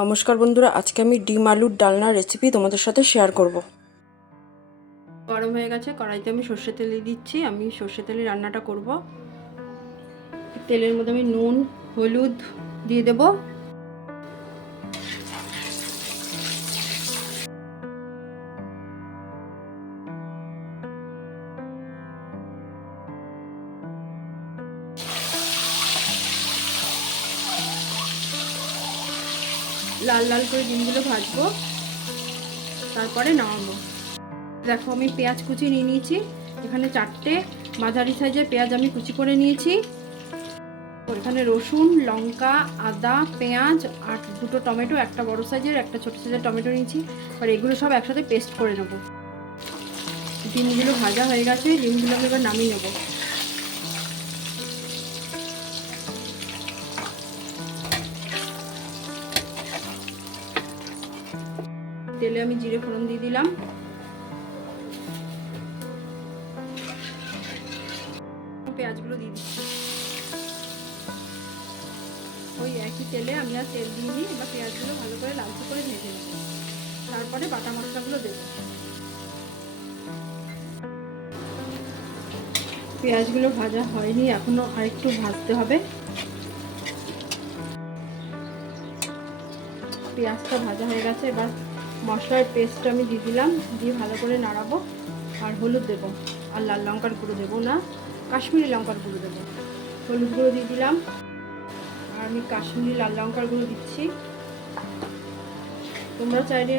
নমস্কার বন্ধুরা, আজকে আমি ডিম আলুর ডালনার রেসিপি তোমাদের সাথে শেয়ার করব। গরম হয়ে গেছে, কড়াইতে আমি সর্ষে তেল দিয়ে দিচ্ছি। আমি সর্ষে তেলে রান্নাটা করব। তেলের মধ্যে আমি নুন হলুদ দিয়ে দেব। লাল লাল করে ডিমগুলো ভাজবো, তারপরে নামাবো। দেখো, আমি পেঁয়াজ কুচি নিয়ে নিয়েছি। এখানে 4টে মাঝারি সাইজের পেঁয়াজ আমি কুচি করে নিয়েছি। এখানে রসুন, লঙ্কা, আদা, পেঁয়াজ আর 2টো টমেটো, একটা বড় সাইজের একটা ছোট সাইজের টমেটো নিয়েছি। আর এগুলো সব একসাথে পেস্ট করে নেব। ডিমগুলো ভাজা হয়ে গেছে, ডিমগুলো আমি এবার নামিয়ে নেব। তেলে আমি জিরে ফোড়ন দিয়ে দিলাম। পেঁয়াজগুলো দিয়ে দিচ্ছি। ওই একই তেলে আমি আর তেল দিইনি। এবার পেঁয়াজগুলো ভালো করে লালচে করে ভেজে নেব, তারপরে বাটা মশলাগুলো দেব। পেঁয়াজগুলো ভাজা হয়নি, এখনো আরেকটু ভাজতে হবে। পেঁয়াজটা ভাজা হয়ে গেছে, এবার মশলার পেস্ট আমি দিয়ে দিলাম, দিয়ে ভালো করে নাড়াবো। আর হলুদ দেবো, আর লাল লঙ্কার গুঁড়ো দেবো না, কাশ্মীরি লঙ্কার গুঁড়ো দেবো। হলুদ গুঁড়ো দিয়ে দিলাম, আর আমি কাশ্মীরি লাল লঙ্কার গুঁড়ো দিচ্ছি। তোমরা চাইলে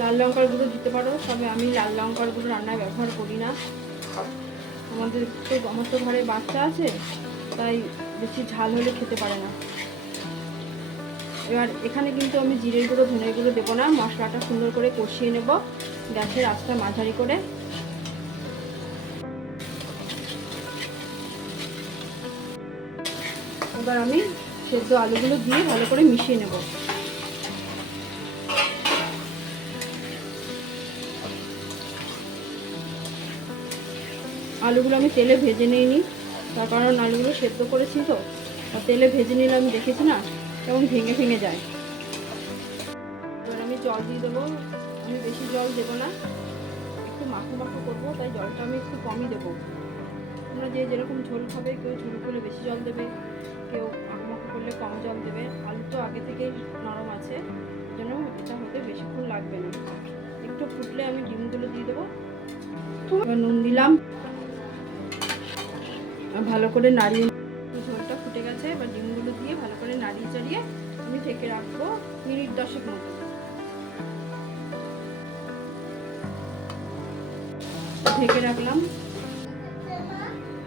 লাল লঙ্কার গুঁড়ো দিতে পারো, তবে আমি লাল লঙ্কার গুঁড়ো রান্নায় ব্যবহার করি না। আমার তো ঘরে বাচ্চা আছে, তাই বেশি ঝাল হলে খেতে পারে না। এবার এখানে কিন্তু আমি জিরে গুঁড়ো ধনে গুঁড়ো দেবো না। মশলাটা সুন্দর করে কষিয়ে নেব, গ্যাসের আঁচটা মাঝারি করে। এবার আমি সেদ্ধ আলুগুলো দিয়ে ভালো করে মিশিয়ে নেব। আলুগুলো আমি তেলে ভেজে নিইনি, তার কারণ আলুগুলো সেদ্ধ করেছি তো, আর তেলে ভেজে নিলে আমি দেখেছি না কেমন ভেঙে ভেঙে যায়। এবার আমি জল দিয়ে দেবো। আমি বেশি জল দেবো না, একটু মাখো মাখো করবো, তাই জলটা আমি একটু কমই দেবো। তোমরা যে যেরকম ঝোল খাবে, কেউ ঝোল করলে বেশি জল দেবে, কেউ মাখো মাখো করলে কম জল দেবে। আলু তো আগে থেকে নরম আছে, জন্য এটা হতে বেশিক্ষণ লাগবে না। একটু ফুটলে আমি ডিমগুলো দিয়ে দেবো। এবার নুন দিলাম, ভালো করে নাড়িয়ে। ঝোলটা ফুটে গেছে, এবার ডিমগুলো দিয়ে ভালো করে নাড়িয়ে চাড়িয়ে আমি ঢেকে রাখবো মিনিট 10 মতো। ঢেকে রাখলাম।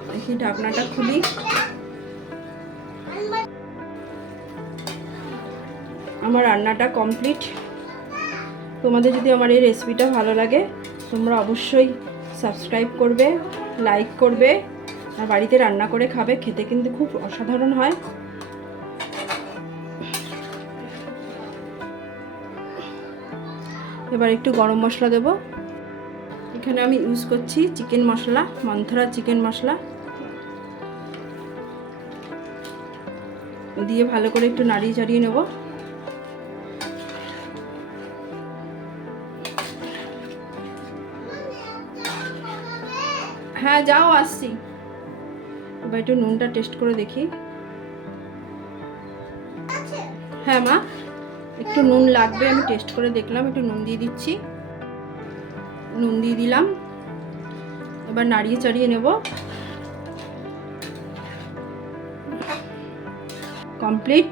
দেখি ঢাকনাটা খুলি। আমার রান্নাটা কমপ্লিট। তোমাদের যদি আমার এই রেসিপিটা ভালো লাগে, তোমরা অবশ্যই সাবস্ক্রাইব করবে, লাইক করবে, আর বাড়িতে রান্না করে খাবে। খেতে কিন্তু খুব অসাধারণ হয়। এবার একটু গরম মশলা দেব। এখানে আমি ইউজ করছি চিকেন মশলা, মন্থরা চিকেন মশলা দিয়ে ভালো করে একটু নাড়িয়ে চাড়িয়ে নেব। হ্যাঁ যাও, আসছি। এবার একটু নুনটা টেস্ট করে দেখি। হ্যাঁ মা, একটু নুন লাগবে, আমি টেস্ট করে দেখলাম। একটু নুন দিয়ে দিচ্ছি। নুন দিয়ে দিলাম। এবার নাড়িয়ে চাড়িয়ে নেব। কমপ্লিট।